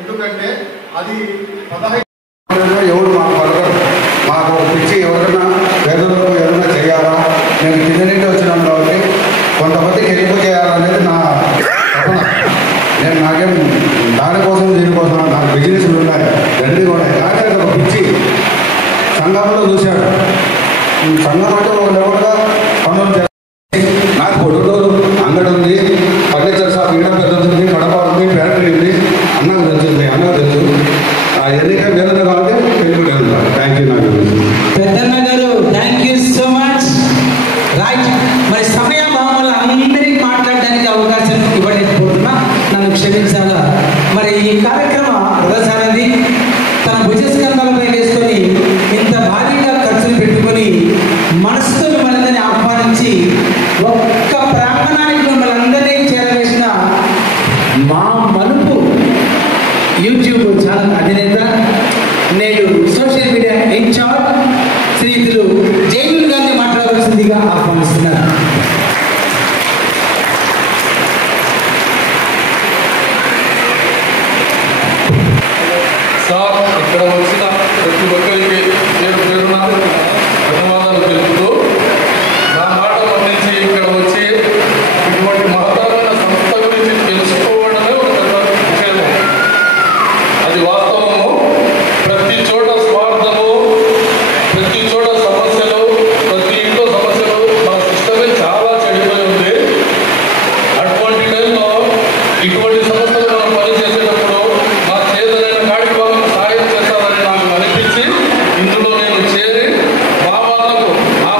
ఎందుకంటే అది 15 ఎవరు మాకు పలకరు. మాకు పిచ్చి ఎవరైనా పేదలకు ఏదైనా చేయాలా, నేను కింద నుండి వచ్చినాను కాబట్టి కొంతమందికి హెల్ప్ చేయాలనేది నా తపన. నేను నాకేం దానికోసం దీనికోసం నాకు బిజినెస్లు ఉన్నాయి, తండ్రి కూడా. కానీ అది ఒక పిచ్చి సంఘంలో చూశాడు. సంఘం అంటే ఒక లెవెల్గా పనులు చేయాలి. నాకు పొడుగురు అంగడి ఉంది, ఫర్నిచర్ షాప్ ఈడ పెద్దది, కడప ఉంది, ఫ్యాక్టరీ ఉంది. అన్నకు తెలుస్తుంది, అన్నకు తెలుసు. ఎన్నిక వేరే కాబట్టి పెళ్ళిపోయింది. Thank you. నాకు పెద్దన్న గారు thank you so much. Right, మరి సమయ భావనలు అందరికీ మాట్లాడడానికి అవకాశం ఇవ్వలేకపోతున్నా, నన్ను క్షమించాలా. మరి ఈ కార్యక్రమ ప్రదర్శనది తన భుజస్కంధాలపై వేసుకొని ఇంత భారీగా ఖర్చులు పెట్టుకొని మనసుతో మిమ్మల్ని ఆహ్వానించి ఒక్క ప్రాంగణానికి మిమ్మల్ని అందరినీ చేరవేసిన మా మలుపు యూట్యూబ్ ఛానల్ అధినేత, నేడు సోషల్ మీడియా ఇన్ఛార్జ్ శ్రీతులు జైలు గారిని మాట్లాడవలసిందిగా ఆహ్వానిస్తున్నారు. సార్, ఇక్కడ వచ్చిన ప్రతి ఒక్కరికి పేరు పేరున ధన్యవాదాలు తెలుపుతూ, నా మాట మన్నించి ఇక్కడ వచ్చి ఇటువంటి మహత్తరమైన సంస్థ గురించి తెలుసుకోవడమే ఒక పెద్ద విషయం. అది వాస్తవము. ప్రతి చోట స్వార్థము, ప్రతి చోట సమస్యలు, ప్రతి ఇంట్లో సమస్యలు. మన సిస్టమే చాలా చెడిపోయి ఉంది. అటువంటి టైంలో ఇటువంటి సంస్థలు మనం పనిచేసేటప్పుడు నా చేదైన కాడికి వాళ్ళకు సాయం చేస్తారని నాకు అనిపించి ఇందులో నేను చేరి మా వాళ్ళకు, మా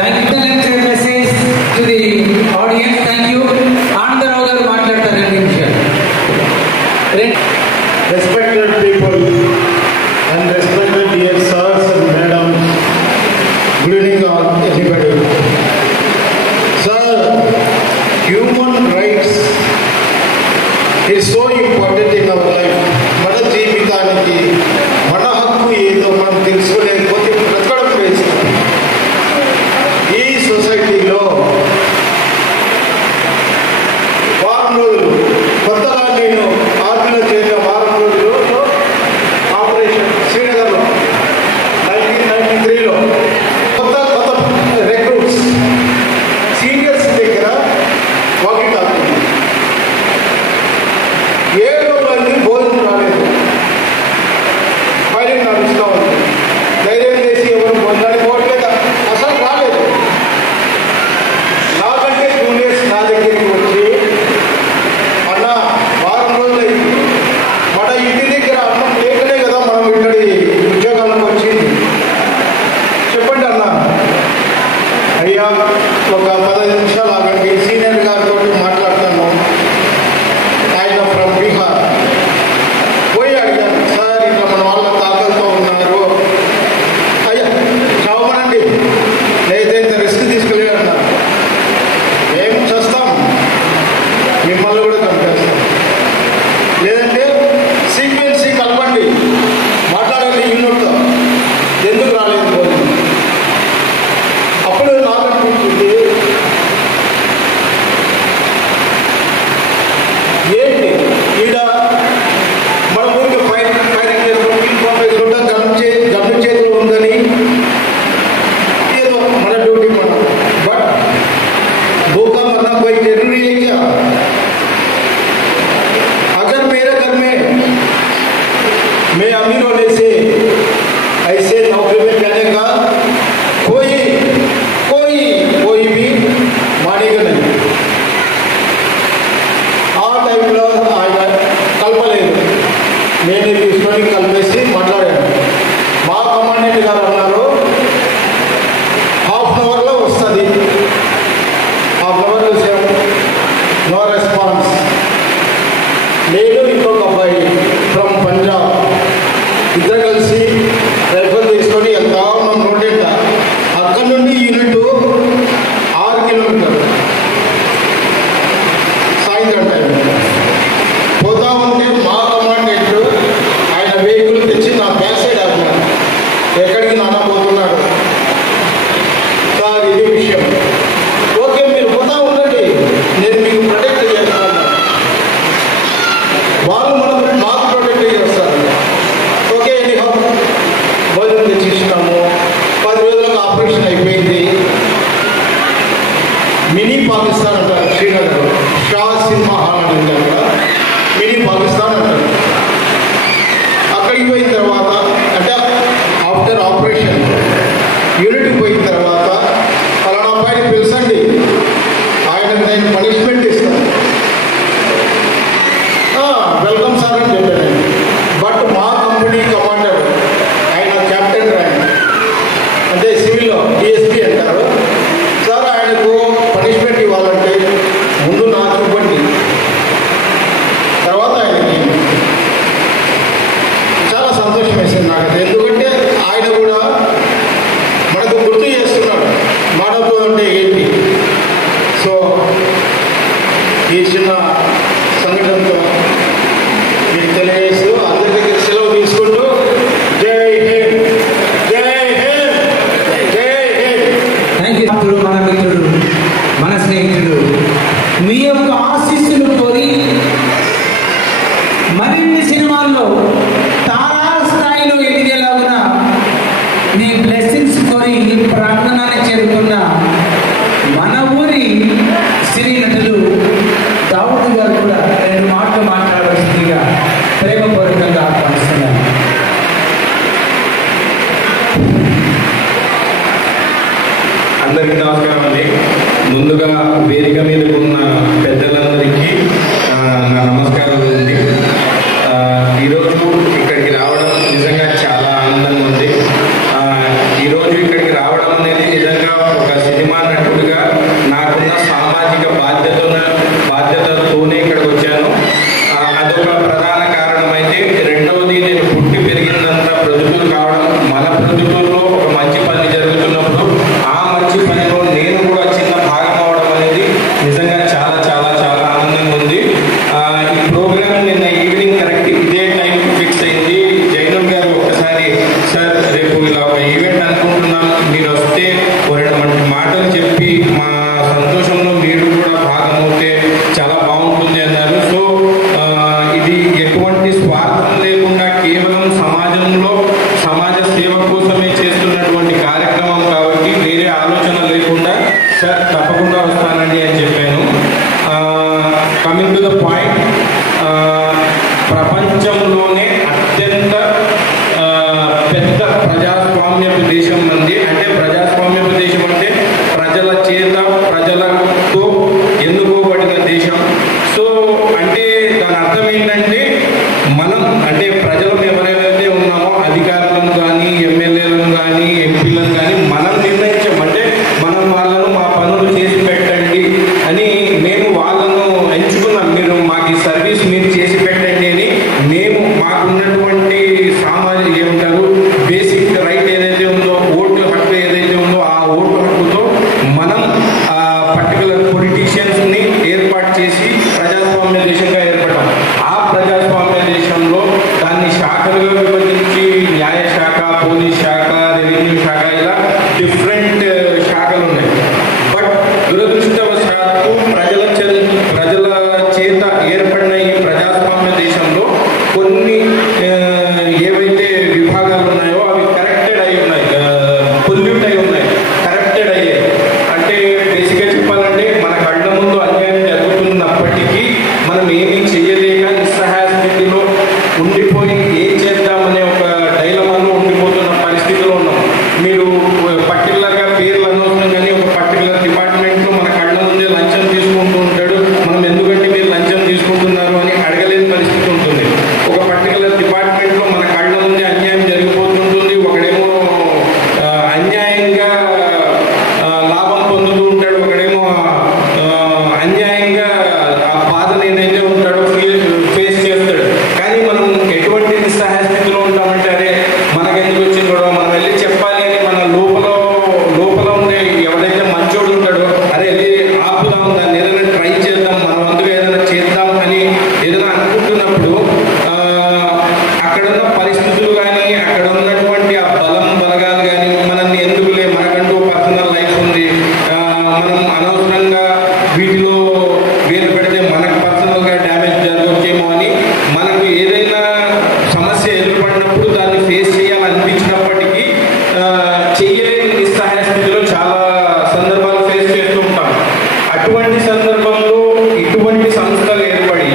thank you message to the audience. Thank you. Anandarao గారు మాట్లాడతారు 2 నిమిషాలు. Respected people and respected dear sirs and madams, good evening all everybody. Sir, human rights is so important in our life. మన జీవితానికి మన హక్కు ఏదో మనం తెలుసుకోలేకపోతే బ్రతకడం ప్రయత్నిస్తాం. ఈ సొసైటీలో వారం రోజులు కొత్తగా నేను ఆర్మీలో చేరిన వారం రోజుల్లో ఆపరేషన్ శ్రీనగర్లో 1993లో కొత్త రిక్రూట్స్ సీనియర్స్ దగ్గర వాకి టాకింగ్ 7 మంది భోజనం రాలేదు. ఫైరింగ్ నడుస్తూ ఉంది. ధైర్యం చేసి ఎవరు భోజనానికి పోవట్లేదు, అసలు రాలేదు. నాకంటే జూనియర్స్ నా దగ్గరికి వచ్చి, అన్న వారం రోజులు అయింది, మన ఇంటి దగ్గర అన్నం లేకనే కదా మనం ఇక్కడి ఉద్యోగాలకు వచ్చింది, చెప్పండి అన్న. అయ్యా ఒక 15 నిమిషాలు ఆగండి, సీనియర్ గారితో మాట్లాడతాను. ఆయన ఫ్రమ్ బీహార్. పోయి అడిగాను, సార్ ఇట్లా మన వాళ్ళ తాకలతో ఉన్నారు, అయ్యా చావమనండి, లేదంటే రిస్క్ తీసుకెళ్ళి అన్నారు. మేము చేస్తాం, మిమ్మల్ని కూడా చంపేస్తాం, లేదంటే సీక్వెన్సీ కలపండి, మాట్లాడండి యూనిట్తో, ఎందుకు రాలేదు పోతుంది. అప్పుడు నాకు అనిపించింది, ఏంటి ఈడ మన ఊరికి ఫైరింగ్ చేసుకుంటా గన్ను చేతులు ఉందని ఏదో మన డ్యూటీ మనం. బట్ भूखा मरना कोई जरूरी है क्या? अगर मेरे घर में मैं अमीर होने से ऐसे नौकरी में जाने का कोई भी मानेगा नहीं. ఆ టైంలో ఆయన కలపలేదు, నేను తీసుకొని కలిపేసి మాట్లాడాను. మా కమాండెంట్ గారు అన్నారు, ½ అవర్లో వస్తుంది. హాఫ్ అవర్ చూసాము, నో రెస్పాన్స్. నేను ఇంకొక అబ్బాయి ఫ్రమ్ పంజాబ్ ఇద్దరు కలిసి రైఫల్ తీసుకొని వెళ్తా ఉన్నాం రోడ్డెంట. అక్కడి నుండి యూనిట్ 6 కిలోమీటర్లు సాయంత్రం టైం పోతా ఉంటే మా కమాండెంట్ ఆయన వెహికల్ తెచ్చి నా బ్యాక్ సైడ్ ఆపినాడు. ఎక్కడికి నాన్న పోతున్నాడు సార్, ఇది విషయం. ఓకే మీరు పోతా ఉండండి, నేను మీకు ప్రొటెక్ట్ చేస్తాను. వాళ్ళు మాకు ప్రొటెక్ట్ చేస్తారు. ఓకే ఎనీహౌ భోజనం తెచ్చిస్తున్నాము. 10 రోజులకు ఆపరేషన్ అయిపోయింది. మినీ పాకిస్తాన్ అంటారు శ్రీనగర్, షా సినిమా హాల్ అంటే అక్కడ మినీ పాకిస్తాన్ అంటారు. అక్కడికి పోయిన తర్వాత అంటే ఆఫ్టర్ ఆపరేషన్ యూనిట్కి పోయిన తర్వాత పలానా అబ్బాయిని పిలిచండి, ఆయన నేను పనిష్మెంట్ ఇస్తాను. వెల్కమ్ సార్ అని చెప్పాను. బట్ మా కంపెనీ కమాండర్ ఆయన కెప్టెన్ ర్యాంక్ అంటే సివిల్లో డిఎస్పీ అంటారు. సార్ ఆయనకు పనిష్మెంట్ ఇవ్వాలంటే ముందు నాకు ఇవ్వండి, తర్వాత ఆయనకి. చాలా సంతోషం వేసింది నాకు, ఎందుకంటే ఆయన కూడా మనకు గుర్తు చేస్తున్నాడు మానవత్వం అంటే ఏంటి. సో ఈ చిన్న సంఘటనతో మీకు తెలియజేస్తూ అందరి దగ్గర సెలవు తీసుకుంటూ జై హింద్, జై హింద్, జై హింద్. Thank you. మన మిత్రుడు, మన స్నేహితుడు, మీ యొక్క ఆశీస్సులు కోరి మరిన్ని సినిమాల్లో తారా స్థాయిలో ఎదిగేలాగున మీ బ్లెస్సింగ్స్ కోరి ఈ ప్రాంగణాన్ని చేరుకున్న మన ఊరి సినీ నటులు దావుద్ గారు కూడా 2 మాటలు మాట్లాడవలసిందిగా ప్రేమపూర్వకంగా ఆహ్వానిస్తున్నారు. అందరికీ నమస్కారం అండి. ముందుగా వేదిక మీద ఉన్న పెద్దలందరికీ నా నమస్కారం ఉంది. ఈరోజు ఇక్కడికి రావడం నిజంగా చాలా ఆనందంగా ఉంది. ఈరోజు ఇక్కడికి రావడం అనేది నిజంగా ఒక సినిమా నటుడిగా నాకున్న సామాజిక బాధ్యతతోనే ఇక్కడికి వచ్చాను. అదొక ప్రధాన కారణం. అయితే రెండవది, నేను పుట్టి పెరిగిందంతా ప్రొద్దుటూరు కావడం, మన ప్రొద్దుటూరులో ఒక మంచి పని జరుగుతున్నప్పుడు ఆ మంచి పనిలో నేను కూడా చిన్న భాగం అవడం అనేది నిజంగా చాలా చాలా చాలా ఆనందంగా ఉంది. ఈ ప్రోగ్రామ్ నిన్న ఈవినింగ్ కరెక్ట్ ఇదే టైం ఫిక్స్ అయింది. జైనం గారు ఒకసారి, సార్ రేపు ఇలా ఒక ఈవెంట్ అనుకుంటున్నాం, మీరు వస్తే రెండు మాటలు చెప్పి మా సంతోషంలో మీరు కూడా భాగమవుతే చాలా బాగుంటుంది అన్నారు. సో ఇది ఎటువంటి స్వార్థం లేకుండా కేవలం సమాజ సేవ కోసమే చేస్తున్నటువంటి కార్యక్రమం కాబట్టి వేరే ఆలోచన లేకుండా సార్ తప్పకుండా వస్తానండి అని చెప్పాను. కమింగ్ టు ద పాయింట్, ప్రపంచంలోనే అత్యంత పెద్ద ప్రజాస్వామ్యపు దేశం మంది. అంటే ప్రజాస్వామ్యపు దేశం అంటే ప్రజల చేత ప్రజలతో ఎన్నుకోబడిన దేశం. సో అంటే దాని అర్థం ఏంటంటే మనం అంటే ప్రజలు ఎవరైతే ఉన్నామో అధికారులను కానీ ఎమ్మెల్యేలను కానీ ఎంపీలను కానీ మనం నిర్ణయించామంటే మనం వాళ్ళను మా పనులు చేసి పెట్టండి అని మేము వాళ్ళను ఎంచుకున్నాం. మీరు మాకు ఈ సర్వీస్ మీరు చేసి పెట్టండి అని మేము మాకున్నటువంటి సామాజిక ఏమంటారు బేసిక్ రైట్ ఏదైతే ఉందో, ఓటు హక్కు ఏదైతే ఉందో ఆ ఓటు హక్కుతో మనం పర్టికులర్ పొలిటీషియన్స్ ని ఏర్పాటు చేసి ప్రజాస్వామ్య దేశంగా ఏర్పడ్డాం. ఆ ప్రజాస్వామ్య దేశంలో దాన్ని శాఖలుగా విభజించి న్యాయ శాఖ, పోలీస్ శాఖ, రెవెన్యూ శాఖ ఇలా డిఫరెంట్ శాఖలు ఉన్నాయి. బట్ దురదృష్టవశాత్తు ప్రజల చేత ఏర్పడిన ఈ ప్రజాస్వామ్య దేశంలో కొన్ని ఏవైతే విభాగాలు ఉన్నాయో అవి కరెక్టెడ్ అయి ఉన్నాయి, పొల్యూట్ అయి ఉన్నాయి, కరెక్టెడ్ అయ్యాయి. అంటే బేసిక్గా చెప్పాలంటే మన కళ్ళ ముందు అన్యాయం జరుగుతున్నప్పటికీ మనం ఏమీ చేయలేక నిస్సహాయ స్థితిలో ఉండిపోయి ఏం చేద్దామనే ఒక డైలమాలో ఉండిపోతున్న పరిస్థితిలో ఉన్నాం. మీరు పర్టికులర్గా పేర్లు అనవసరం కానీ ఒక పర్టికులర్ డిపార్ట్మెంట్లో మన కళ్ళ ముందే లంచం తీసుకుంటూ ఉంటాడు. మనం ఎందుకంటే మీరు లంచం తీసుకుంటున్నారు అని అడగలేని పరిస్థితి ఉంటుంది. ఒక పర్టికులర్ డిపార్ట్మెంట్లో మన కళ్ళ ముందే అన్యాయం జరిగిపోతుంటుంది. ఒకడేమో అన్యాయంగా లాభం పొందుతూ ఉంటాడు, ఒకడేమో అన్యాయంగా ఆ బాధను ఏదైతే ఉంటాడో ఫేస్ చేస్తాడు. కానీ మనం ఎటువంటి నిస్సహాయ స్థితిలో ఉంటామంటే అరే మనకెందుకు వచ్చిన గొడవ, మనం వెళ్ళి చెప్పాలి అని మన లోపల ఉండే ఎవడైతే మంచోడు ఉంటాడో అరే వెళ్ళి ఆపుదాం, దాన్ని ఏదైనా ట్రై చేద్దాం, మన వంతుగా ఏదైనా చేద్దాం అని ఏదైనా అనుకుంటున్నప్పుడు అక్కడున్న పరిస్థితులు కానీ అక్కడ ఉన్నటువంటి ఆ బలగాలు కానీ మనల్ని ఎందుకులే, మనకంటూ పర్సనల్ లైఫ్ ఉంది, మనం అనవసరంగా వీటిలో వేలు పెడితే మనకు పర్సనల్గా డ్యామేజ్ జరగవచ్చేమో అని మనకు ఏదైనా సమస్య ఎదురుపడినప్పుడు దాన్ని ఫేస్ చేయాలనిపించినప్పటికీ చెయ్యలేని నిస్సహాయ స్థితిలో చాలా సందర్భాలు ఫేస్ చేస్తూ ఉంటాం. అటువంటి సందర్భంలో ఇటువంటి సంస్థలు ఏర్పడి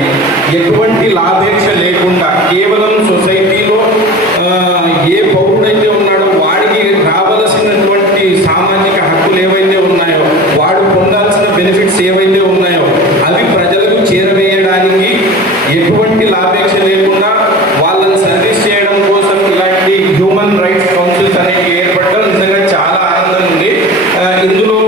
ఎటువంటి లాభేక్ష లేకుండా కేవలం సొసైటీలో ఏ పౌరుడైతే ఉన్నాడో వాడికి రావలసినటువంటి సామాజిక హక్కులు ఏవైతే ఉన్నాయో, వాడు పొందాల్సిన బెనిఫిట్స్ ఏవైతే ఉన్నాయో అవి ప్రజలకు చేరవేయడానికి ఎటువంటి లాభేక్ష లేకుండా వాళ్ళని సర్వీస్ చేయడం కోసం ఇలాంటి హ్యూమన్ రైట్స్ కౌన్సిల్స్ అనేవి ఏర్పడడం నిజంగా చాలా ఆనందంగా ఉంది. ఇందులో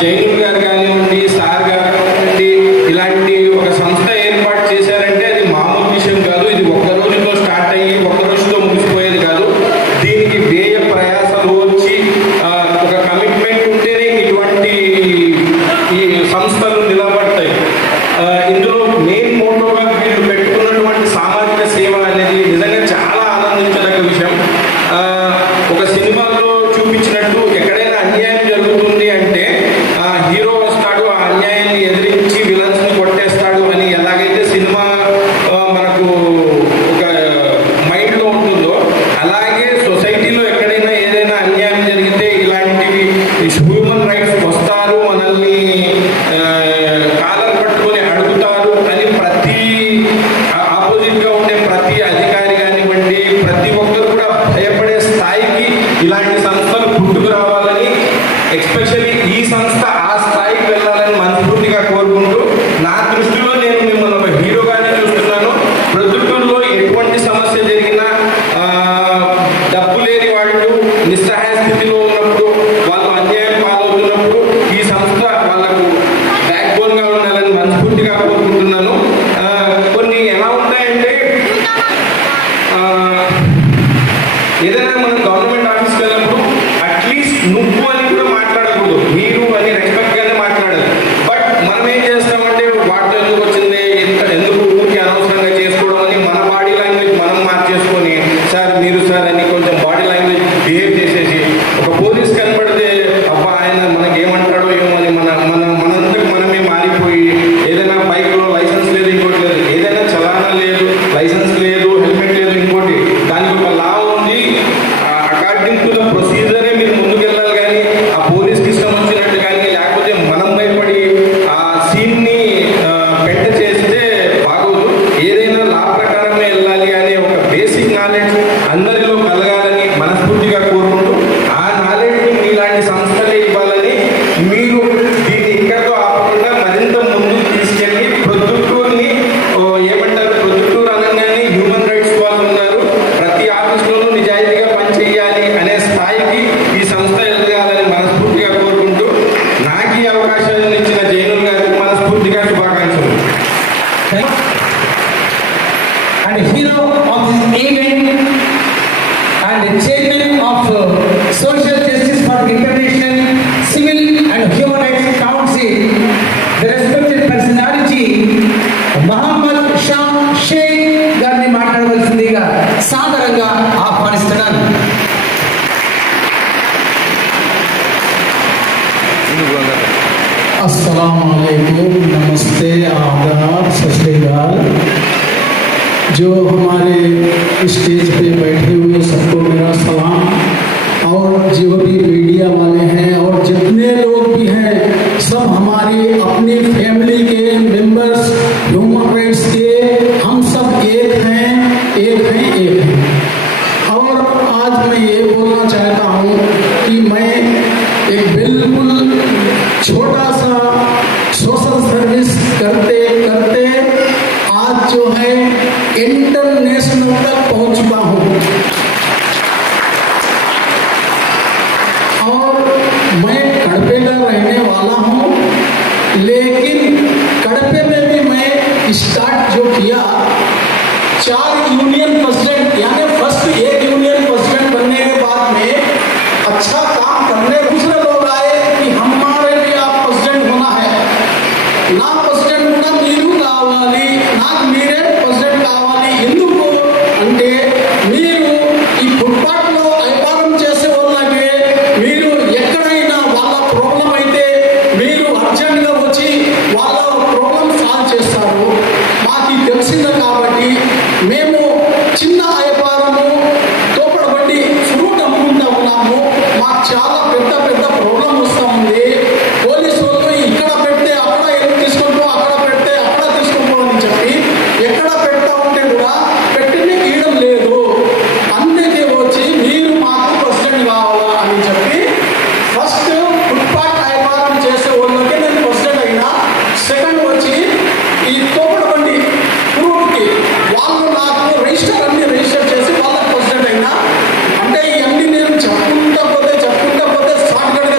జైనుల్ గారు కానివ్వండి, సార్ గారు కానివ్వండి, ఇలాంటి ఒక సంస్థ ఏర్పాటు చేశారంటే అది మామూలు విషయం కాదు. ఇది ఒక్క రోజుతో స్టార్ట్ అయ్యి ఒక్క రోజుతో ముగిసిపోయేది కాదు. దీనికి వ్యయ ప్రయాసాలు వచ్చి ఒక కమిట్మెంట్ ఉంటేనే ఇటువంటి ఈ సంస్థలు నిలబడతాయి. ఇందులో మెయిన్ మోటోగా వీళ్ళు పెట్టుకున్నటువంటి సామాజిక సేవ అనేది నిజంగా చాలా ఆనందించదగ్గ విషయం. ఒక సినిమాలో చూపించినట్టు ఎక్కడైనా అన్యాయం జరుగుతుంది అంటే హీరో వస్తాడు, ఆ అన్యాయాన్ని ఎదిరించి విలన్స్ ని కొట్టేస్తాడు అని ఎలాగైతే సినిమా మనకు ఒక మైండ్ లో ఉంటుందో అలాగే సొసైటీలో ఎక్కడైనా ఏదైనా అన్యాయం జరిగితే ఇలాంటివి హ్యూమన్ రైట్స్ వస్తారు, మనల్ని కాలర్ పట్టుకొని అడుగుతారు అని ప్రతి ఆపోజిట్ గా ఉండే ప్రతి అధికారి కానివ్వండి, ప్రతి ఒక్కరు కూడా భయపడే స్థాయికి ఇలాంటి సంస్థలు పుట్టుకు రావాలని, ఎస్పెషల్లీ ఈ సంస్థ ఆ స్థాయికి వెళ్ళాలని మనస్ఫూర్తిగా కోరుకుంటూ నా దృష్టిలో నేను మిమ్మల్ని ఒక హీరోగానే చూస్తున్నాను. ప్రొద్దుటూరులో ఎటువంటి సమస్య జరిగినా డబ్బు లేని వాళ్ళు నిస్సహాయ స్థితిలో ఉన్నప్పుడు వాళ్ళు अस्सलाम वालेकुम, नमस्ते, आदाब, सत श्री अकाल। जो हमारे स्टेज पे बैठे हुए सबको मेरा सलाम, और जो भी मीडिया वाले हैं और जितने लोग भी हैं सब हमारी अपनी फैमिली के मेंबर्स, ह्यूमन राइट्स के, हम सब एक हैं, एक हैं, एक हैं। और आज मैं ये बोलना चाहता हूँ कि मैं एक बिल्कुल छोटा सा सोशल सर्विस करते करते आज जो है इंटरनेशनल तक पहुंच चुका हूं। और मैं कड़पे का रहने वाला हूं, लेकिन कड़पे में भी मैं स्टार्ट जो किया 4 यूनियन प्रेसिडेंट, यानी फर्स्ट एक यूनियन प्रेसिडेंट बनने के बाद में अच्छा काम करने दूसरे लोग आए कि हमारे लिए आप प्रेसिडेंट होना है ना, ప్రెసిడెంట్ కూడా మీరు కావాలి, నాకు మీరే ప్రెసిడెంట్ కావాలి. ఎందుకు అంటే మీరు ఈ ఫుట్పాత్ లో వ్యాపారం చేసే వాళ్ళకి మీరు ఎక్కడైనా వాళ్ళ ప్రాబ్లం అయితే మీరు అర్జెంట్ గా వచ్చి వాళ్ళ ప్రాబ్లం సాల్వ్ చేస్తారు. మాకు తెలిసింది కాబట్టి మేము చిన్న వ్యాపారము తోపడబట్టి ఫ్రూట్ అమ్ముకుంటా ఉన్నాము. మాకు చాలా పెద్ద పెద్ద ప్రాబ్లం వస్తూ ఉంది. పోలీసు వాళ్ళు ఇక్కడ పెడితే అక్కడ ఎందుకు తీసుకుంటూ, అక్కడ పెడితే అక్కడ తీసుకుంటామని చెప్పి ఎక్కడ పెడతా ఉంటే కూడా పెట్టినే గీయడం లేదు. అందుకే వచ్చి మీరు మాకు ప్రెసిడెంట్ కావాలా అని చెప్పి ఫస్ట్ ఫుట్పాత్ వ్యాపారం చేసే వాళ్ళకి నేను ప్రెసిడెంట్ అయినా. సెకండ్ వచ్చి ఈ తోపడబండి ఫ్రూట్కి వాళ్ళు నాకు అన్ని రిజిస్టర్ చేసి వాళ్ళకి ప్రెసిడెంట్ అయినా. అంటే ఇవన్నీ నేను చెప్పుకుంటా పోతే షార్ట్ కట్గా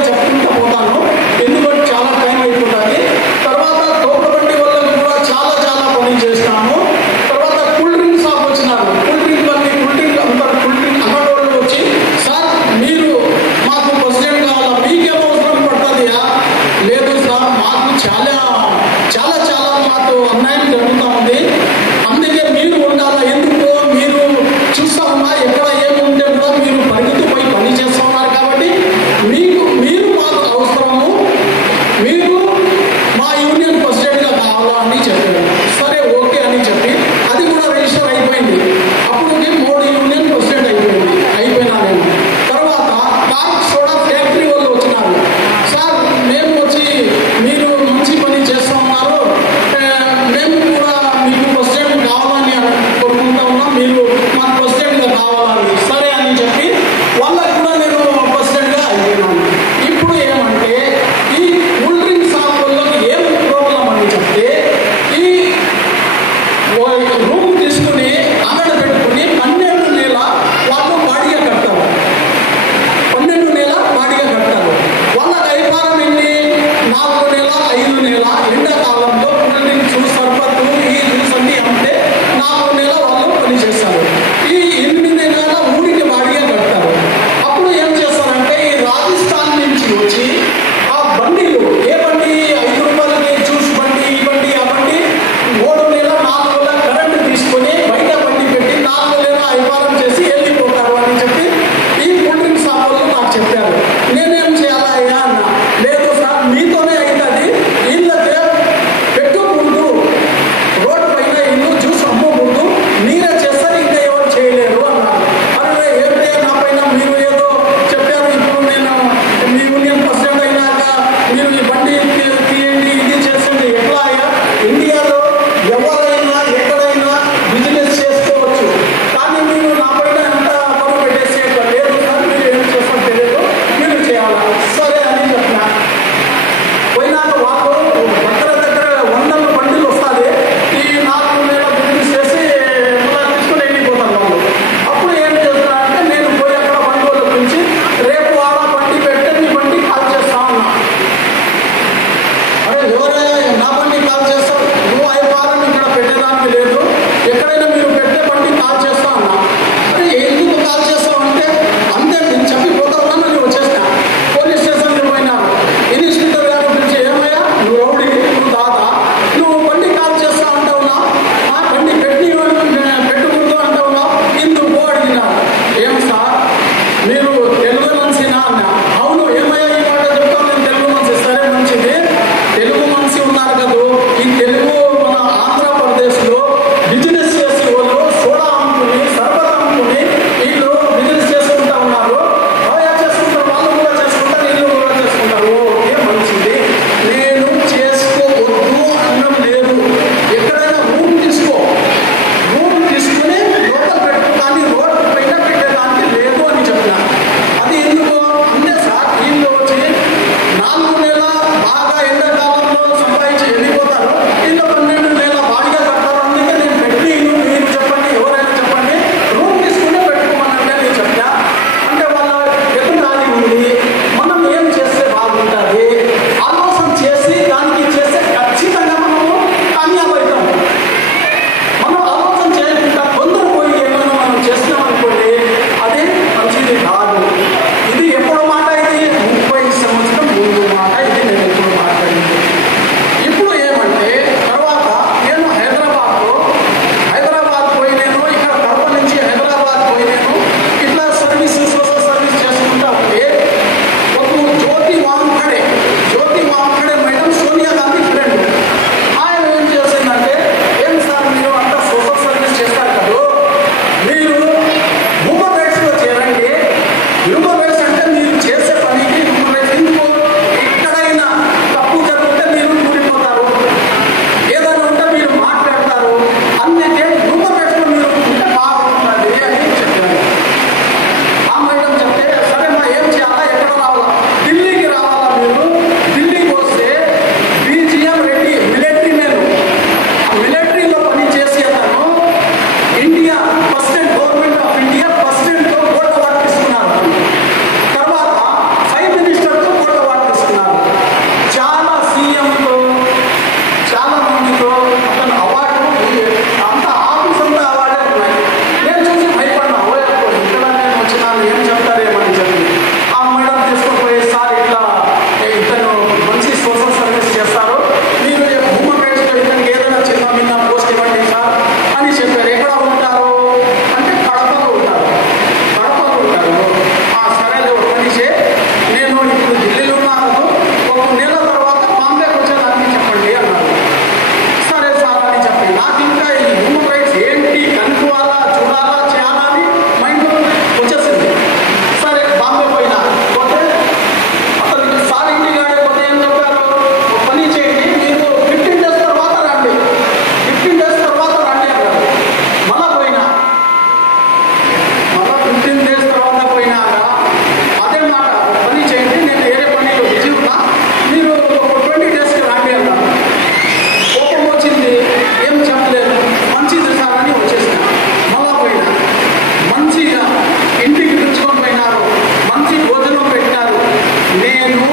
నేను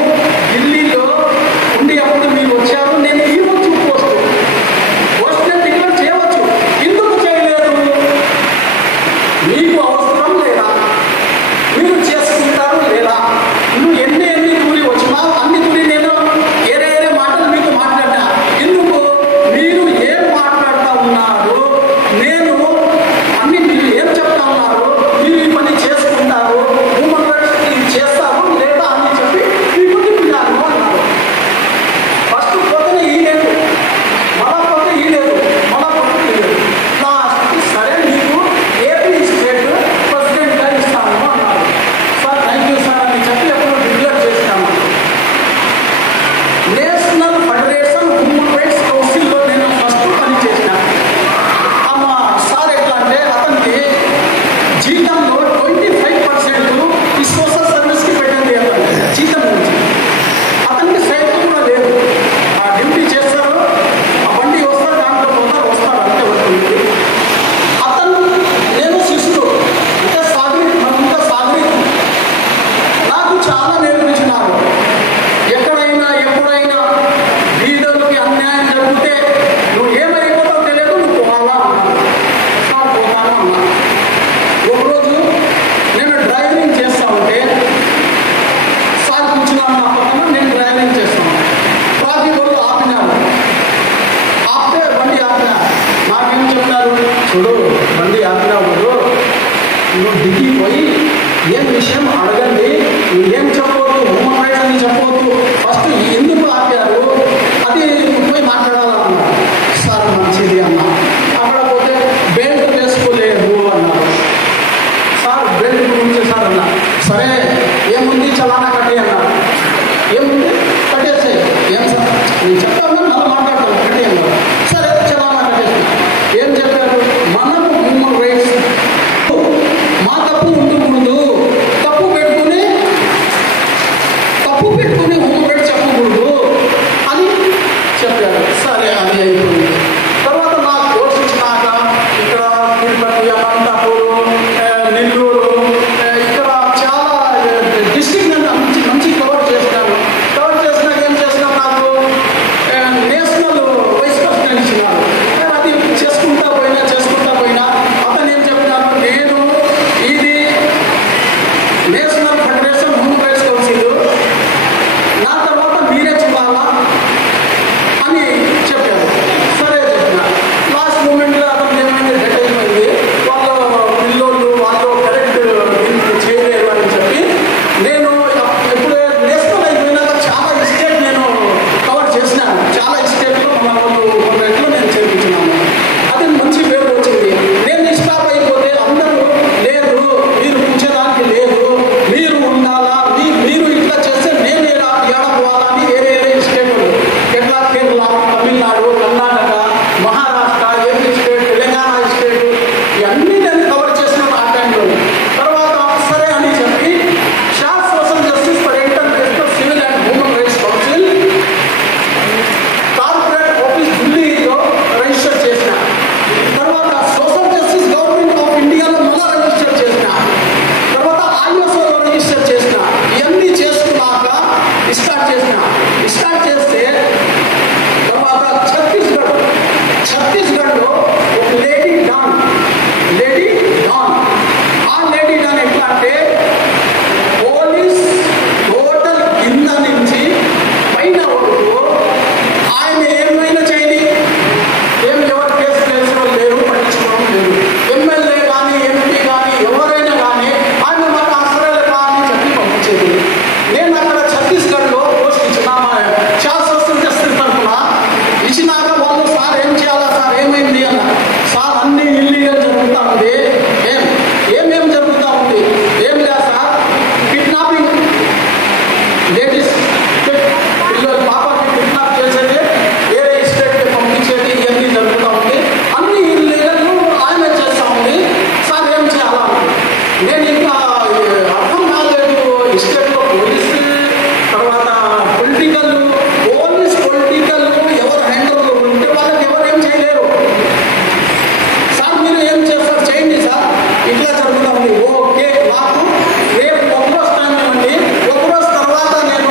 ఢిల్లీలో ఉండి అప్పుడు మీరు వచ్చారు, నేను ఇవ్వచ్చు పోస్ట్ నేను డిక్లేర్ చేయవచ్చు. ఎందుకు చేయలేదు? మీకు అవసరం లేదా? మీరు చేసుకుంటారు లేదా? నువ్వు ఎన్ని తూరి వచ్చినా అన్ని తూరి నేను ఏరే మాటలు మీకు మాట్లాడినా. ఎందుకు? మీరు ఏం మాట్లాడుతూ ఉన్నారు, నేను అన్ని మీరు ఏం చెప్తా ఉన్నారు, మీరు ఈ పని చేసుకుంటారు, హ్యూమన్ రైట్స్ ఇది చేస్తారు లేదా అని చెప్పి మీకు తిప్పినారు అన్నారు. ఫస్ట్ పొద్దున ఈ లేదు, మళ్ళా పొద్దున ఈ లేదు, మళ్ళా పొద్దున ఈ లేదు. లాస్ట్ సరే మీకు ఏపీ స్టేట్ ప్రెసిడెంట్గా ఇస్తాను అన్నారు. సార్ థ్యాంక్ యూ సార్ అని చెప్పి ఎప్పుడు డిక్లేర్ చేస్తాము. నేషనల్ ఫెడరేషన్ హ్యూమన్ రైట్స్ కౌన్సిల్లో నేను ఫస్ట్ పని చేసిన. అమ్మ సార్ ఎట్లా అంటే అతనికి జీతంలో 25% ఈ సోషల్ సర్వీస్కి పెట్టండి అతను జీతం నుంచి. అతనికి సైతం కూడా లేదు. ఆ డ్యూటీ చేస్తారు, ఆ బండి వస్తారు, దాంట్లో పోతారు, వస్తారు, అంతే వస్తుంది. అతను నేను శిష్యుడు అంటే సాగరి నాకు చాలా నేర్పించినారు. ఎక్కడైనా ఎప్పుడైనా లీడర్లకి అన్యాయం జరిగితే నువ్వు ఏమైపోతావు తెలియదు, నువ్వు పోవాలా అన్నాను. సార్ పోతాను అన్నా. ఒకరోజు నేను డ్రైవింగ్ చేస్తా ఉంటే సార్ కూర్చున్నాను నా పక్కన, నేను డ్రైవింగ్ చేస్తాను. ట్రాఫిక్ వాళ్ళు ఆపినారు, ఆపితే బండి ఆపినా. నాకేం చెప్తారు, చూడు బండి ఆపినావు, నువ్వు దిగిపోయి ఏం విషయం అడగండి, ఏం చెప్పవద్దు, హ్యూమన్ రైట్స్ అని చెప్పవద్దు, ఫస్ట్ ఎందుకు ఆపారు అది పోయి మాట్లాడాలన్నారు. సార్ మంచిది అన్నా. అక్కడ పోతే బెల్ట్ వేసుకోలేదు అన్నారు. సార్ బెల్ట్ గురించి సార్ అన్నా. సరే ఏముంది చలానా కట్టి అన్నారు. ఏముంది కట్టేసే. ఏం సార్ నేను చెప్తాను, నన్ను మాట్లాడతాను, కట్టి అన్నారు. సరే చలానా కట్టేసి ఏం చెప్పారు, మనం హ్యూమన్ రైట్స్ మా తప్పు ఉండకూడదు, తప్పు పెట్టుకుని హ్యూమన్ రైట్స్ చెప్పకూడదు అని చెప్పారు. సరే అది అయిపోయింది. తర్వాత నా కోర్స్ ఇచ్చినాక ఇక్కడ తిరుపతి, అనంతపూర్, నెల్లూరు, ఇక్కడ చాలా డిస్ట్రిక్ట్ నేను మంచి కవర్ చేసినాను. కవర్ చేసినాక ఏం చేసినాను, నాకు నేషనల్ వైస్ ప్రెసిడెంట్ ఇచ్చినారు. అది చేసుకుంటా పోయినా అతను ఏం చెప్పినారు, నేను ఇది national federation human rights council, నా తర్వాత మీరే చూడాలా అని చెప్పారు. సరే చెప్పిన. లాస్ట్ మూమెంట్లో అతను ఏమైంది, డెట్ అయిపోయింది. పిల్లోళ్ళు వాళ్ళు కరెక్ట్ చేయలేరు అని చెప్పి నేను ఇప్పుడు నేషనల్ అయిపోయినాక చాలా స్టేట్ నేను కవర్ చేసినాను. చాలా స్టేట్లో మన వాళ్ళు నేను చేర్పించినాను. అది మంచి పేరు వచ్చింది. నేను స్టాప్ అయిపోతే అందరూ లేదు, మీరు కూర్చోడానికి లేదు, మీరు ఉండాలా, మీరు ఇట్లా చేస్తే నేను ఏడపోవాలా అని వేరే స్టేట్లు ఎట్లా Kerala, Tamil Nadu, Karnataka, Maharashtra, AP state, Telangana state ఇవన్నీ నేను కవర్ చేసినాను ఆ టైంలో. తర్వాత సరే అని చెప్పి short social justice for international civil and human rights council corporate office ఢిల్లీలో రిజిస్టర్ చేసిన. తర్వాత సోషల్ జస్టిస్ గవర్నమెంట్ ఆఫ్ ఇండియాలో మళ్ళా రిజిస్టర్ చేసిన. తర్వాత ఐఎస్ఓలో రిజిస్టర్ చేసిన. ఇవన్నీ చేసుకున్నాక స్టార్ట్ చేస్తే తర్వాత ఛత్తీస్గఢ్లో ఒక లేడీ డాన్. ఆ లేడీ డాన్ ఎట్లా అంటే పోలీస్ టోటల్ కింద నుంచి పైన వరకు ఆయన ఏమైనా చేయని, ఏం ఎవరు కేసు చేసిన లేరు, పట్టించుకోవడం లేదు. ఎమ్మెల్యే కానీ ఎంపీ కానీ ఎవరైనా కానీ ఆయన మాకు అవసరాలు కానీ చెప్పి పంపించేది. నేను అక్కడ ఛత్తీస్గఢ్లో పోస్ట్ ఇచ్చిన షార్ట్ సోషల్ జస్టిస్ తరఫున ఇచ్చినాక వాళ్ళు సార్ ఏం చేయాలా సార్ ఏమైంది అన్న. సార్ అన్ని ఇల్లీగల్ జరుగుతూ ఉంది. ఏమేం జరుగుతూ ఉంది? ఏం లేదు సార్, కిడ్నాపింగ్, లేడీస్ పిల్లలు పాపకి కిడ్నాప్ చేసేది, వేరే స్టేట్కి పంపించేది, ఇవన్నీ జరుగుతూ ఉంది. అన్ని ఇల్లీగల్ ఆయన చేస్తూ ఉంది. సార్ ఏం చేయాలా? నేను ఇంకా అర్థం కాలేదు. స్టేట్లో పోలీసు, తర్వాత పొలిటికల్ ఎవరు హ్యాండర్లో ఉంటే వాళ్ళకి ఎవరు ఏం చేయలేరు. సార్ మీరు ఏం చేస్తారు చేయండి సార్, ఇట్లా జరుగుతూ ఉంది. ఓకే, నాకు రేపు 1 రోజు టైం ఇవ్వండి. 1 రోజు తర్వాత నేను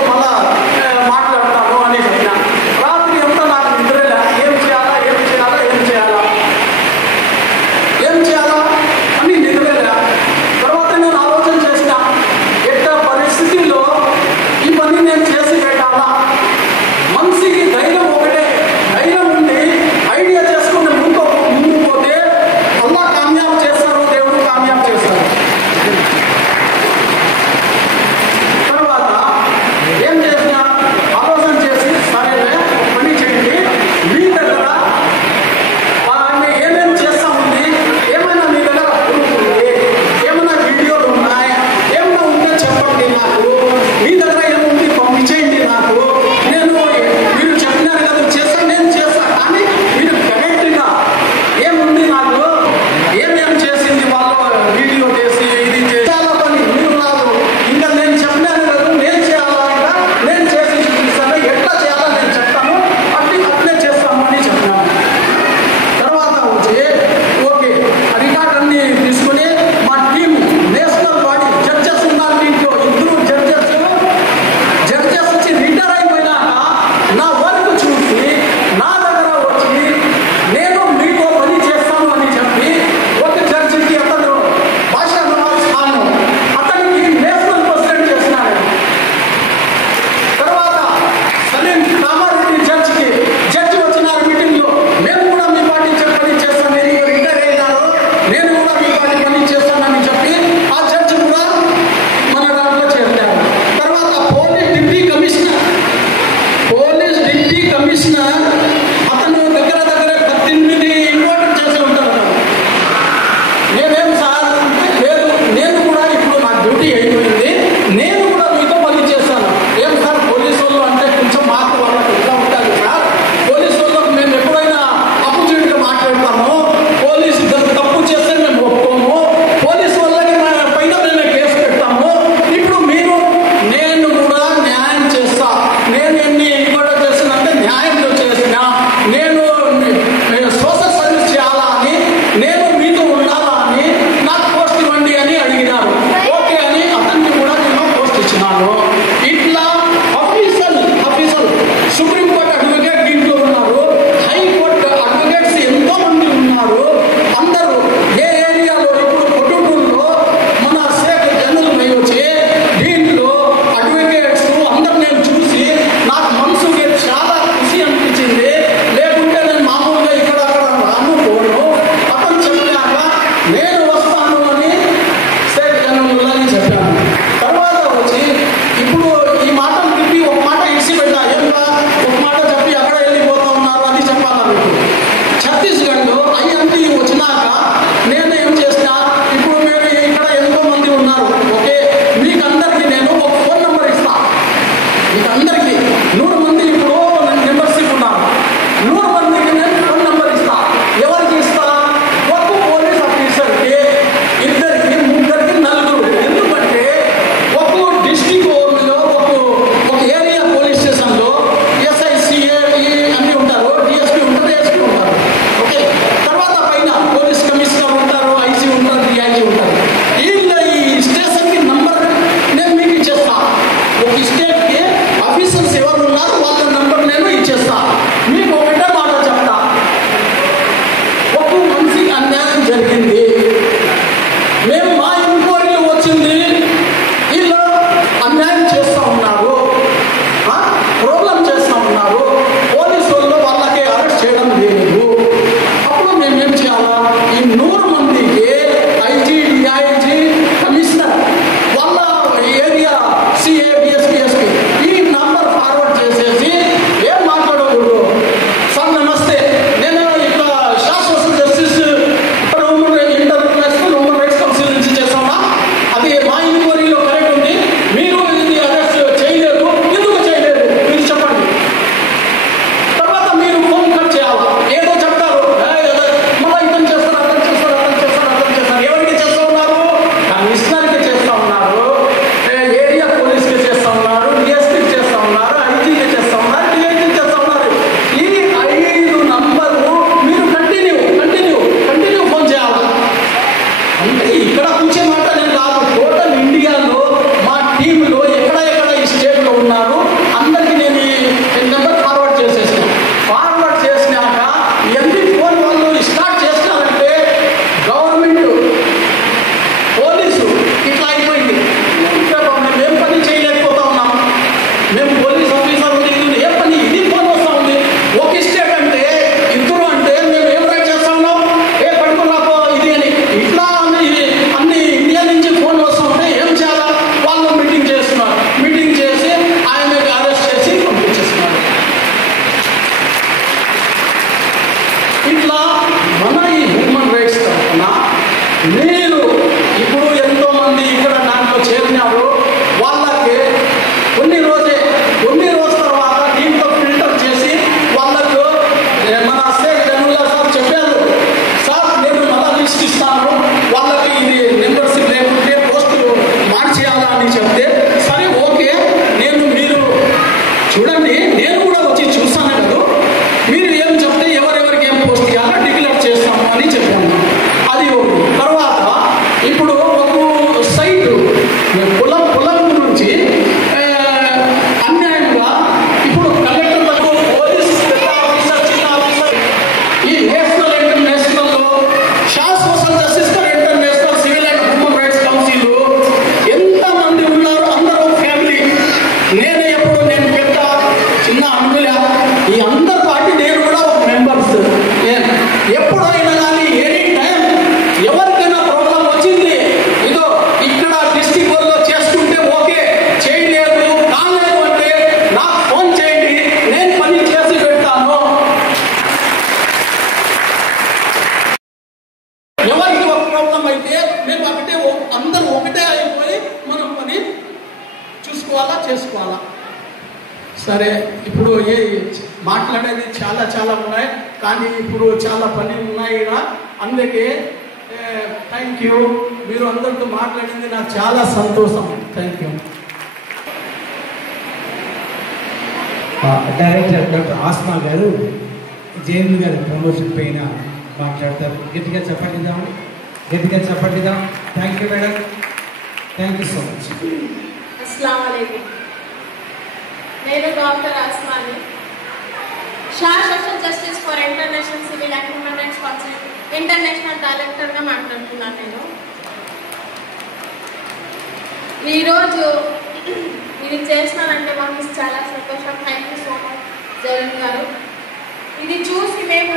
మీకు అందరికీ 100 మంది ఇప్పుడు మెంబర్షిప్ ఉన్నారు. 100 మందికి నేను ఫోన్ నెంబర్ ఇస్తా. ఎవరికి ఇస్తా? ఒక పోలీస్ ఆఫీసర్కి, 2కి, 3కి, 4. ఎందుకంటే ఒక డిస్ట్రిక్ట్ లో ఒక ఏరియా పోలీస్ స్టేషన్లో ఎస్ఐ, సిఏ అన్నీ ఉంటారు, డిఎస్పీ ఉంటారు, ఎస్పీ ఉంటారు. ఓకే, తర్వాత పైన పోలీస్ కమిషనర్ ఉంటారు, ఐజీ ఉంటారు, డిఐజీ ఉంటారు. వీళ్ళ ఈ స్టేషన్కి నంబర్ నేను మీకు ఇచ్చేస్తా. ఒక స్టేట్కి ఆఫీసర్స్ ఎవరు ఉన్నారు వాళ్ళ నంబర్ నేను ఇచ్చేస్తా. మీకు ఒకటే మాట చెప్తా, ఒక మనిషికి అన్యాయం జరిగింది, మేము మా ఎంక్వైరీలో వచ్చింది, వీళ్ళు అన్యాయం చేస్తూ ఉన్నారు, ప్రాబ్లం చేస్తూ ఉన్నారు, పోలీసు వాళ్ళు వాళ్ళకి అరెస్ట్ చేయడం లేదు. అప్పుడు మేమేం చేయాలా? ఈ 100 మందికి ఐజీ, డిఐజీ, కమిషనర్, వాళ్ళ ఏరియా సిఏ, డిఎస్పీ, ఎస్పీ ఈ నంబర్ ఫార్వర్డ్ చేసేసి ఏం మాట్లాడకూడదు. సార్ నమస్తే, నేను ఇక్కడ శాశ్వత justice international human rights council నుంచి చేస్తామా, అది మా ఇంక్వైరీలో కరెక్ట్ ఉంది, మీరు ఇది అరెస్ట్ చేయలేదు, ఎందుకు చేయలేదు మీరు చెప్పండి. తర్వాత మీరు ఫోన్ కట్ చేయాలి. ఏదో చెప్తారు, మళ్ళీ ఇతను చేస్తారు, అతను చేస్తారు, అతను చేస్తారు, అతను చేస్తారు. ఎవరికి చేస్తూ ఉన్నారు? కమిషనర్కి చేస్తూ ఉన్నారు, ఏరియా పోలీస్కి చేస్తూ ఉన్నారు, డిఎస్పీకి చేస్తూ ఉన్నారు, ఐజీకి చేస్తూ ఉన్నారు, డిఐజీకి చేస్తూ ఉన్నారు. ఈ 5 నంబర్లు మీరు కంటిన్యూ ఫోన్ చేయాలి. అంటే ఇక్కడ కూర్చే మాట నేను కాదు, టోటల్ ఇండియాలో మా టీంలో ఎక్కడ ఈ స్టేట్లో ఉన్నారు అందరికీ నేను ఈ నెంబర్ ఫార్వర్డ్ చేసేసాను. ఫార్వర్డ్ చేసినాక ఎన్ని ఫోన్ వాళ్ళు స్టార్ట్ చేస్తారంటే గవర్నమెంట్, పోలీసు ఇట్లా అయిపోయింది. మేము పని చేయలేకపోతా ఉన్నాం, మేము పోలీస్ ఆఫీసర్ ఏ పని, ఇది ఫోన్ వస్తూ ఉంది. ఒక స్టేట్ అంటే 2 అంటే మేము ఏం రైట్ చేస్తా ఉన్నాం, పడుకున్నాపో ఇది అని. ఇట్లా అన్ని ఇండియా నుంచి ఫోన్ వస్తూ ఉంటే ఏం చేయాలా? వాళ్ళు మీటింగ్ చేస్తున్నారు, మీటింగ్ చేసి ఆయనకి అరెస్ట్ చేసి పంపించేస్తున్నారు. ఇట్లా మన ఈ హ్యూమన్ రైట్స్ తరఫున మీరు ఇప్పుడు ఎంతో మంది ఇక్కడ దాంట్లో చేరినారు, వాళ్ళకి కొన్ని రోజుల తర్వాత దీంట్లో ఫిల్టర్ చేసి వాళ్ళకు మన షేక్ జనుల్లా సార్ చెప్పారు, సార్ నేను మళ్ళా లిస్ట్ ఇస్తాను, వాళ్ళకి ఇది మెంబర్షిప్ లేకుంటే పోస్టులు మార్చేయాలా అని చెప్తే, సరే ఓకే మీరు చూడండి, నేను కూడా వచ్చి చూస్తాను కదా, మీరు ఏం చెప్తే ఎవరెవరికి ఏం పోస్ట్ ఇవ్వాలో డిక్లేర్ చేస్తాము అని చెప్పాను. అది ఒకటి. తర్వాత ఇప్పుడు ఒక సైట్ పొలం నుంచి అన్యాయంగా ఇప్పుడు కలెక్టర్ వరకు పోలీస్ పెద్ద ఆఫీసర్, చిన్న ఆఫీసర్, ఈ నేషనల్ ఇంటర్నేషనల్లో శాశ్వత justice international civil and human rights council ఎంతమంది ఉన్నారు? అందరూ ఫ్యామిలీ. నేను పెద్ద చిన్న అనుకుల ఈ అందరి పార్టీ నేను కూడా ఒక మెంబర్స్. ఎప్పుడైనా కానీ ఎనీ టైం ఎవరికైనా ప్రాబ్లం వచ్చింది, ఇదో ఇక్కడ డిస్ట్రిక్ట్ లో చేసుకుంటే ఓకే, చేయలేదు కాలేదు అంటే నాకు ఫోన్ చేయండి, నేను పని చేసి పెడతాను. ఎవరికి ఒక ప్రాబ్లం అయితే మేము అందరూ ఒకటే అయిపోయి మనం పని చేసుకోవాలా. సరే, ఇప్పుడు మాట్లాడేది చాలా ఉన్నాయి, కానీ ఇప్పుడు చాలా పని ఉన్నాయి ఇక్కడ. అందుకే థ్యాంక్ యూ, మీరు అందరితో మాట్లాడింది నాకు చాలా సంతోషం. Thank you. Director doctor Asma garu JMV గారి ప్రమోషన్ పైన మాట్లాడతారు. గట్టిగా చెప్పండిద్దాం. Thank you madam, thank you so much. అస్సలాము అలైకుం. నేను డాక్టర్ ఆస్మాని, Shashwata justice for international civil and human rights council international డైరెక్టర్గా మాట్లాడుతున్నాను. నేను ఈరోజు ఇది చేస్తున్నానంటే మాకు చాలా సంతోషం. Thank you so much Jagan garu. ఇది చూసి మేము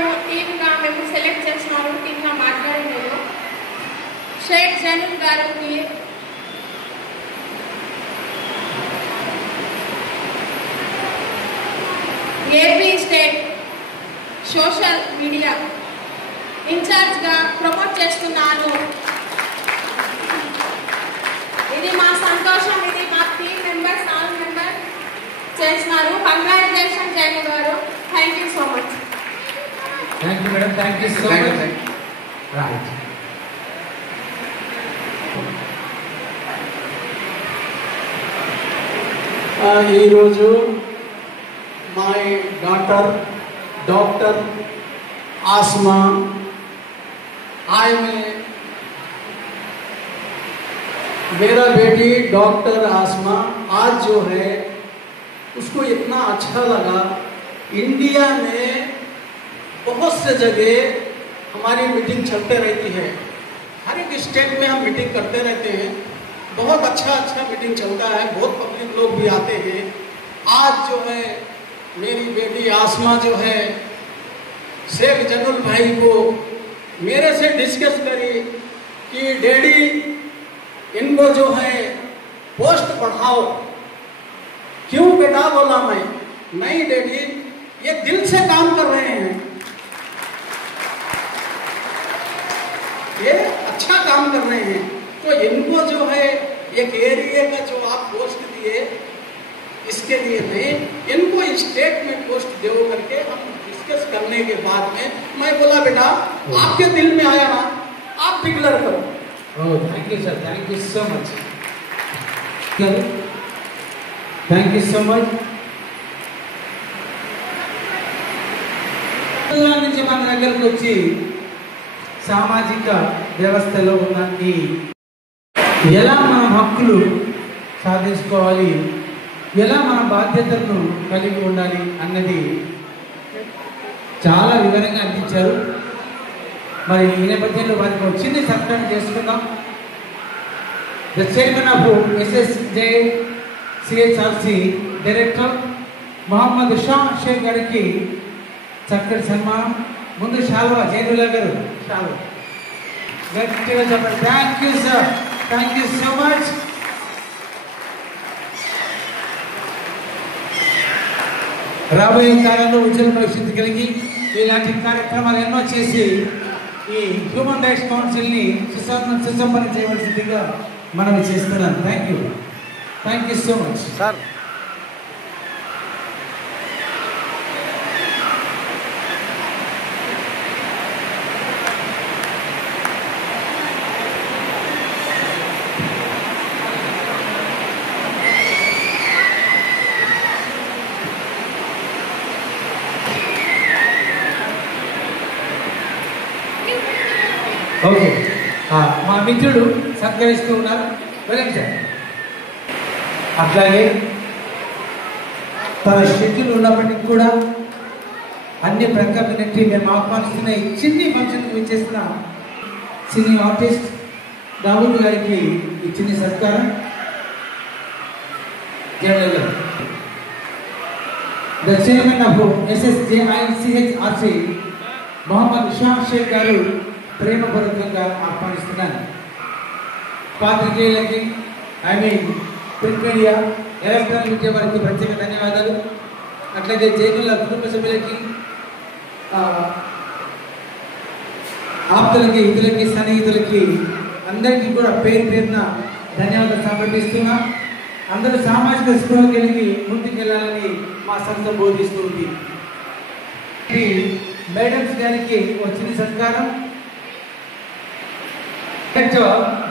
సెలెక్ట్ చేసినారు, టీమ్గా మాట్లాడినారు. షేక్ జనూన్ గారికి ఏపీ స్టేట్ సోషల్ మీడియా ఇన్ఛార్జ్గా ప్రమోట్ చేస్తున్నాను. ఇది మా సంతోషం. ఇది మా టీమ్ మెంబర్స్, ఆల్ మెంబర్స్ చేసినారు. Congratulation Jayan garu. Thank you so much. Thank you madam. Thank you so much. Right. ఈరోజు మై डॉक्टर आसमा आई में मेरा बेटी डॉक्टर आसमा आज जो है उसको इतना अच्छा लगा। इंडिया में बहुत से जगह हमारी मीटिंग चलते रहती है, हर एक स्टेट में हम मीटिंग करते रहते हैं, बहुत अच्छा मीटिंग चलता है, बहुत पब्लिक लोग भी आते हैं। आज जो है मेरी बेटी आसमा जो है शेख जनुल भाई को मेरे से डिस्कस करी कि डैडी इनको जो है पोस्ट बढ़ाओ। क्यों बेटा? बोला मैं, नहीं डैडी ये दिल से काम कर रहे हैं, ये अच्छा काम कर रहे हैं, तो इनको जो है एक एरिया का जो आप पोस्ट दिए इसके लिए नहीं, इनको स्टेट में पोस्ट दो करके हम डिस्कस करने के बाद में मैं बोला बेटा आपके दिल में आया ना, आप डिक्लेयर करो। Thank you sir, thank you so much, thank you so much. నుంచి మన దగ్గరకు వచ్చి సామాజిక వ్యవస్థలో ఉన్న ఎలా మన హక్కులు సాధించుకోవాలి, ఎలా మన బాధ్యతలను కలిగి ఉండాలి అన్నది చాలా వివరంగా అందించారు. మరి ఈ నేపథ్యంలో వారికి ఒక చిన్న సత్కారం చేసుకుందాం. The chairman of SSJCHRC director Mohammed Shah Sheikh గారికి చక్కటి సన్మానం. ముందు షాల్వా జైనుల్లా గారు, షాల్వా గట్టిగా చెప్పండి. Thank you sir, thank you so much. రాబోయే కాలంలో ఉజ్వల భవిష్యత్తు కలిగి ఇలాంటి కార్యక్రమాలు ఎన్నో చేసి ఈ హ్యూమన్ రైట్స్ కౌన్సిల్ని సుసంపన్నం చేయవలసిందిగా మనం చేస్తున్నాను. Thank you, thank you so much sir. Okay, మా మిత్రుడు సత్కరిస్తూ ఉన్నారు. వెళ్ళండి సార్. అట్లాగే తన షెడ్యూల్ ఉన్నప్పటికీ కూడా అన్ని ప్రక్కల నుండి మేము ఆహ్వానిస్తున్న ఈ చిన్ని ఫంక్షన్కి వచ్చేసిన సినీ ఆర్టిస్ట్ దావూద్ గారికి ఈ చిన్ని సత్కారం. The chairman of SSJCHRC Mohammed Shah Sheikh గారు ప్రేమపూర్వకంగా ఆహ్వానిస్తున్నాను. పాత్రికేయులకి, ప్రింట్ మీడియా, ఎలక్ట్రానిక్ మీడియా వారికి ప్రత్యేక ధన్యవాదాలు. అట్లాగే జైనుల కుటుంబ సభ్యులకి, ఆప్తులకి, ఇతరులకి, సన్నిహితులకి అందరికీ కూడా పేరున ధన్యవాదాలు సమర్పిస్తున్నా. అందరూ సామాజిక స్పృహ కలిగి ముందుకెళ్లాలని మా సంస్థ బోధిస్తుంది. మేడమ్స్ గారికి వచ్చిన సత్కారం.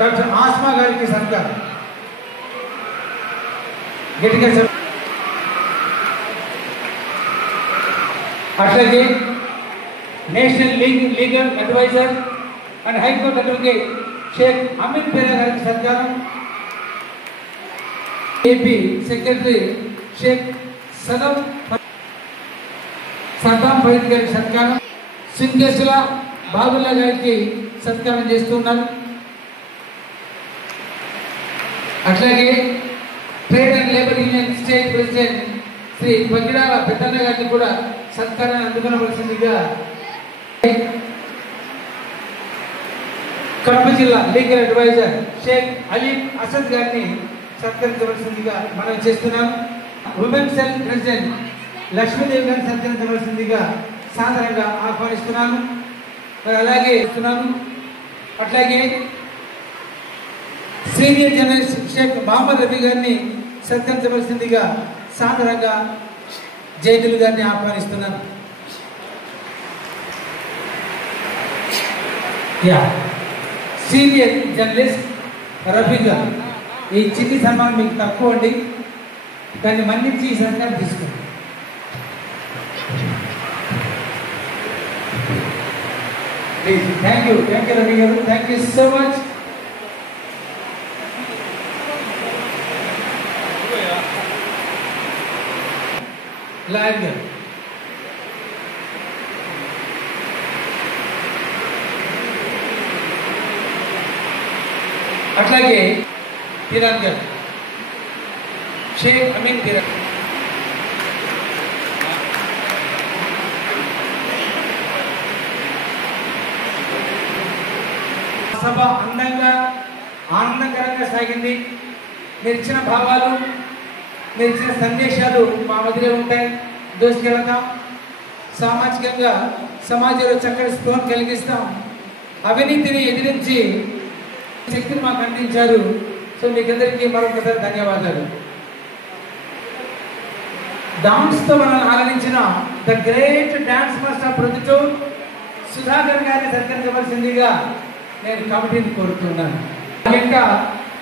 డాక్టర్ ఆస్మా గారికి సత్కారం. గట్టిగా అట్లాగే national legal advisor and high court advocate Sheikh Amir Pera గారికి సత్కారం. ఏపీ సెక్రటరీ షేక్ సదాం ఫరీద్ గారికి సత్కారం. సింకేశ్వర బాబుల్లా గారికి సత్కారం చేస్తున్నారు. అట్లాగే trade and labour union state president Shri Pagidala Peddanna గారిని కూడా సత్కారాన్ని అందుకోవలసిందిగా కడప జిల్లా లీగల్ అడ్వైజర్ షేక్ అలీం అసద్ గారిని సత్కరించవలసిందిగా మనం చేస్తున్నాం. ఉమెన్ సెల్ ప్రెసిడెంట్ లక్ష్మీదేవి గారిని సత్కరించవలసిందిగా సాధారణంగా ఆహ్వానిస్తున్నాను. మరి అలాగే ఇస్తున్నాను. అట్లాగే సీనియర్ జర్నలిస్ట్ షేక్ మహమ్మద్ రఫీ గారిని సత్కరించవలసిందిగా సాదరంగా జైతుల్ గారిని ఆహ్వానిస్తున్నాను. సీనియర్ జర్నలిస్ట్ రఫీ గారు, ఈ చిన్ని సన్మానం మీకు తక్కువ అండి, దాన్ని మన్నించి ఈ సన్మానం తీసుకోండి. థ్యాంక్ యూ రవి గారు, thank you so much. Lawyer గారు, అట్లాగే తిరాన్ గారు, షేక్ అమీన్ తిరాన్. సభ అందంగా ఆనందకరంగా సాగింది. మీరు ఇచ్చిన భావాలు, మీరు ఇచ్చిన సందేశాలు మా మధ్యలో ఉంటాయి, దోసుకెళ్తాం. సామాజికంగా సమాజంలో చక్కటి స్పృహ కలిగిస్తాం. అవినీతిని ఎదిరించి శక్తిని మాకు అందించారు. సో మీకందరికీ మరొకసారి ధన్యవాదాలు. డాన్స్తో మనల్ని ఆలరించిన the great dance master of Proddatur Sudhakar గారిని సత్కరించవలసిందిగా నేను కమిటీని కోరుతున్నాను. ఇంకా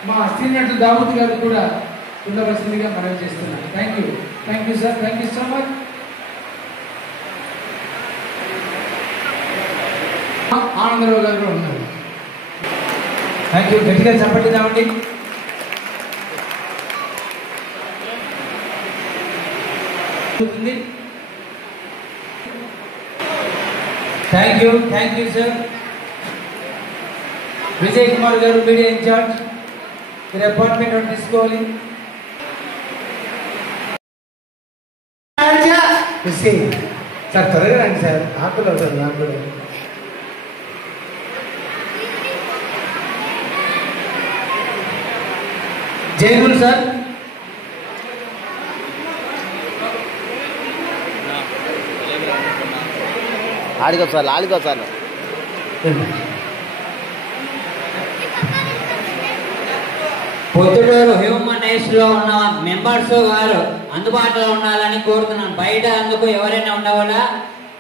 మా సీనియర్ దావూద్ గారు కూడా ఉండవలసిందిగా మనం చేస్తున్నాను. Thank you sir, thank you so much. Anandarao garu కూడా ఉన్నారు. Thank you. గట్టిగా చెప్పట్లేదామండి. Thank you sir. Vijay Kumar garu, media incharge, మీరు అపాయింట్మెంట్ ఒకటి తీసుకోవాలి. సార్ త్వరగా రండి సార్, ఆకులు అవుతారు నాకు కూడా. జైనుల్ సార్, ఆడికో సార్ పొద్దుటూరు హ్యూమన్ రైట్స్ లో ఉన్న మెంబర్స్ గారు అందుబాటులో ఉండాలని కోరుతున్నాను. బయట అందుకు ఎవరైనా ఉండవాళ్ళ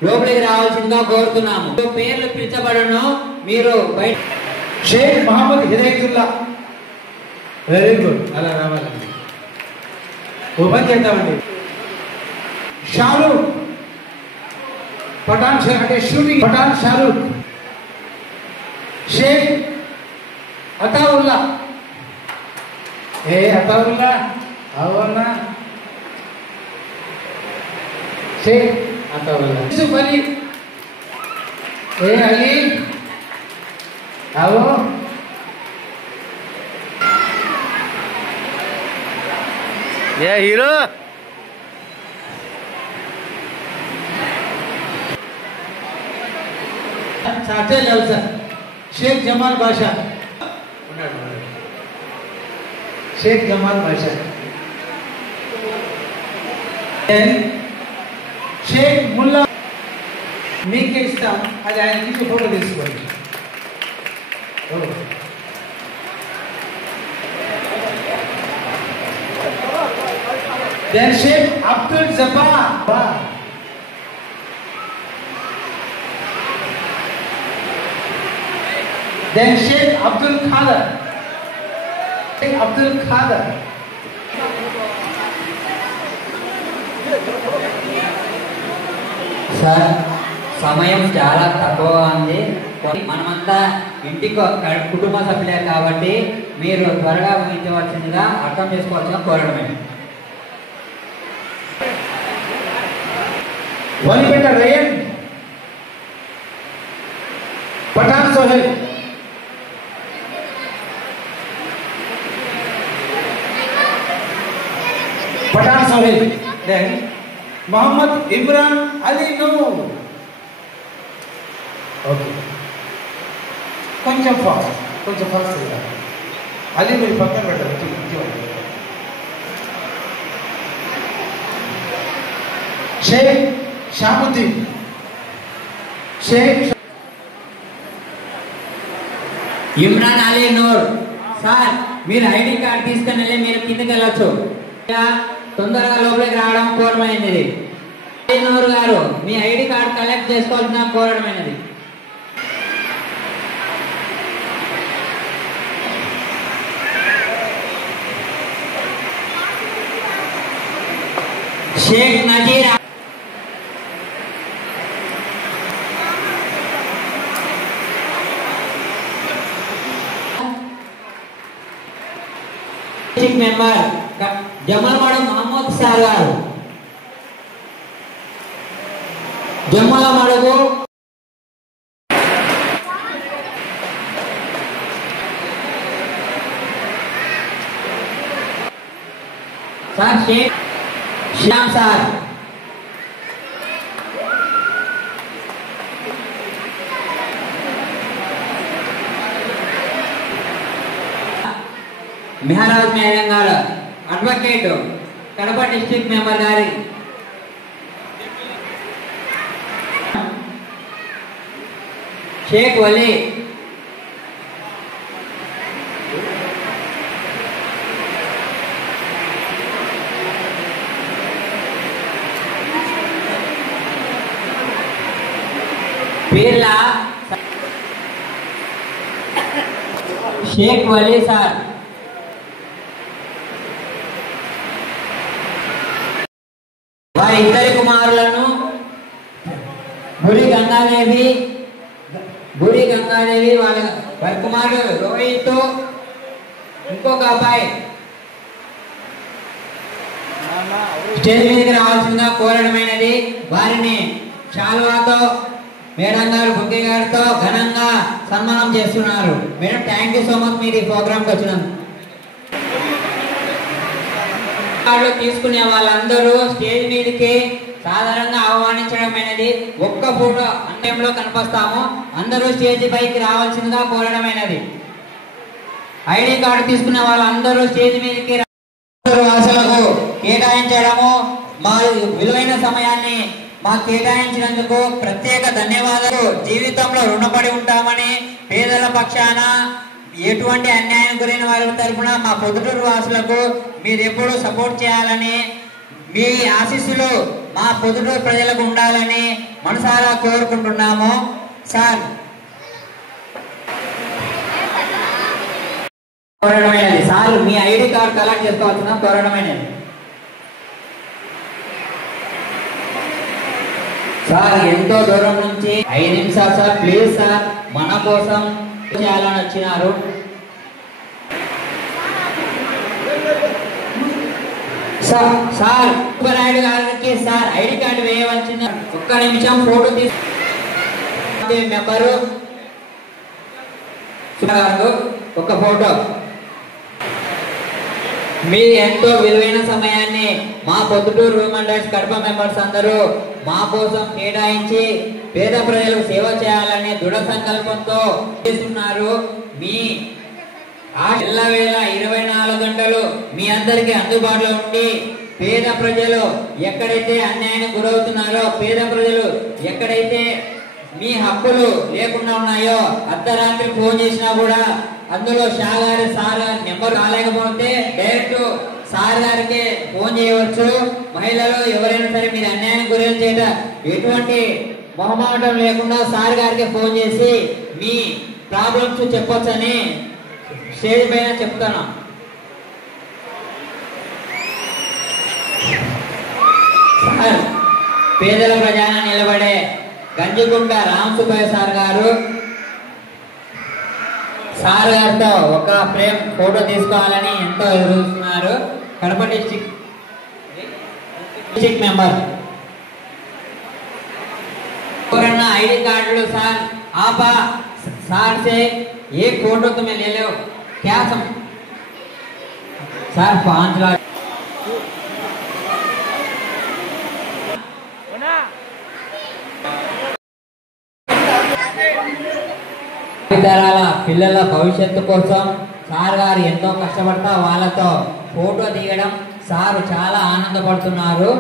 లోపలికి రావాల్సిందిగా కోరుతున్నాము. పేర్లు పిలిచబడను, మీరు బయట. షేక్ మహమ్మద్ హిదాయతుల్లా, వెరీ గుడ్, అలా రావాలండి. ఓపెన్ చేద్దామండి. షారూక్ పఠాన్, అంటే షూటింగ్ పఠాన్ షారూక్. షేక్ అతావుల్లా, అతావుల్లా అవునా, షేక్ అతావుల్లా. యూసుఫ్ అలీ, అలీ आओ. ये हीरो चाचा जलसा. शेख जमाल बादशा, शेख जमाल बादशा. शेख मुल्ला, మీకే ఇస్తాం, అది ఆయన తీసి ఫోటో తీసుకోండి. Then Sheikh Abdul Jabbar, then Sheikh Abdul Khader, Sheikh Abdul Khader. Sir, సమయం చాలా తక్కువగా ఉంది. మనమంతా ఇంటికి కుటుంబ సభ్యులే కాబట్టి మీరు త్వరగా ముగించవలసిందిగా అర్థం చేసుకోవాల్సిన కోరడమే. వలిపేట రయన్, పఠాన్ సోహెల్, పఠాన్ సోహెల్. then మొహమ్మద్ ఇమ్రాన్ అలీ నూర్. ఓకే, కొంచెం ఫాస్ట్ అది మీరు పక్కన పెట్టారు. షేక్ షాముద్దీన్, షేక్ ఇమ్రాన్ అలీ నూర్. సార్, మీరు ఐడి కార్డు తీసుకుని వెళ్ళి మీరు కిందకి వెళ్ళొచ్చు. తొందరగా లోపలికి రావడం కోరమైనది. గారు మీ ఐడి కార్డు కలెక్ట్ చేసుకోవాల్సిన కోరడమైనది. షేక్ నజీర్ మెంబర్ జమ్మలవాడ మహమ్మద్ సార్ గారు, జమ్మలవాడకు sir Sheikh Shyam sir, Meharaj madam garu advocate Kadapa district member గారి షేక్ వలీ, పీర్లా షేక్ వలీ సార్, వారి ఇద్దరి కుమారులను బురి గంగాదేవి వారి కుమారుడు రోహిత్, ఇంకొక అబ్బాయి స్టేజ్ మీదకి రావాల్సిందిగా కోరడమైనది. వారిని శాలువాతో మేడం గారు బుక్కే గారితో ఘనంగా సన్మానం చేస్తున్నారు. Madam thank you so much మీరు ఈ ప్రోగ్రామ్కి వచ్చినందుకు. తీసుకునే వాళ్ళందరూ స్టేజ్ మీదకి సాధారణంగా ఆహ్వానించడమైనది. ఒక్క ఫోటో అన్యంలో కనిపిస్తాము, అందరూ స్టేజ్ పైకి రావాల్సిందిగా కోరడమైనది. ఐడి కార్డు తీసుకునే వాళ్ళందరూ స్టేజ్ మీదకి వాసులకు కేటాయించడము, మా విలువైన సమయాన్ని మాకు కేటాయించినందుకు ప్రత్యేక ధన్యవాదాలు. జీవితంలో రుణపడి ఉంటామని పేదల పక్షాన ఎటువంటి అన్యాయం గురైన వారి తరఫున మా పొద్దుటూరు వాసులకు మీరు ఎప్పుడూ సపోర్ట్ చేయాలని, మీ ఆశీస్సులు మా పొద్దుటూరు ప్రజలకు ఉండాలని మనసారా కోరుకుంటున్నాము. సార్ కోరడమైనది. సార్ మీ ఐడి కార్డు కలెక్ట్ చేసుకోవాల్సిన కోరడమైనది. సార్ ఎంతో దూరం నుంచి 5 నిమిషాలు సార్, ప్లీజ్ సార్ మన కోసం చేయాలని వచ్చినారు. సార్ సుబ్బరాయుడు గారికి సార్ ఐడి కార్డు వేయవలసిన ఒక్క నిమిషం ఫోటో తీసు మెంబరు ఒక ఫోటో. మీ ఎంతో విలువైన సమయాన్ని మా Proddatur human rights Kadapa members అందరూ మా కోసం కేటాయించి పేద ప్రజలకు సేవ చేయాలనే దృఢ సంకల్పంతో చేస్తున్నారు. మీ ఎల్లవేళ 24 గంటలు మీ అందరికీ అందుబాటులో ఉండి పేద ప్రజలు ఎక్కడైతే అన్యాయానికి గురవుతున్నారో, పేద ప్రజలు ఎక్కడైతే మీ హక్కులు లేకుండా ఉన్నాయో అర్ధరాత్రి ఫోన్ చేసినా కూడా అందులో షా గారి సార్ గారి నెంబర్ రాలేకపోతే డైరెక్ట్ సార్ గారికి ఫోన్ చేయవచ్చు. మహిళలు ఎవరైనా సరే మీరు అన్యాయానికి గురైన చేత ఎటువంటి మొహమాటం లేకుండా సార్ గారికి ఫోన్ చేసి మీ ప్రాబ్లమ్స్ చెప్పొచ్చని స్టేజ్ పైన చెప్తాను. సార్ పేదల ప్రజాన నిలబడే గంజిగుంట రామ్ సుబ్బయ్య సార్ గారు సార్ గారితో ఒక ఫ్రేమ్ ఫోటో తీసుకోవాలని ఎంతో ఎదురుస్తున్నారు. కడప డిస్ట్రిక్ట్ మెంబర్ ఎవరన్నా ఐడి कार्ड सर आप सर से एक फोटो तुम्हें ले लो क्या सर 5 लाख పిల్లల భవిష్యత్తు కోసం సార్ గారు ఎంతో కష్టపడతా వాళ్ళతో ఫోటో తీయడం సార్ చాలా ఆనందపడుతున్నారు.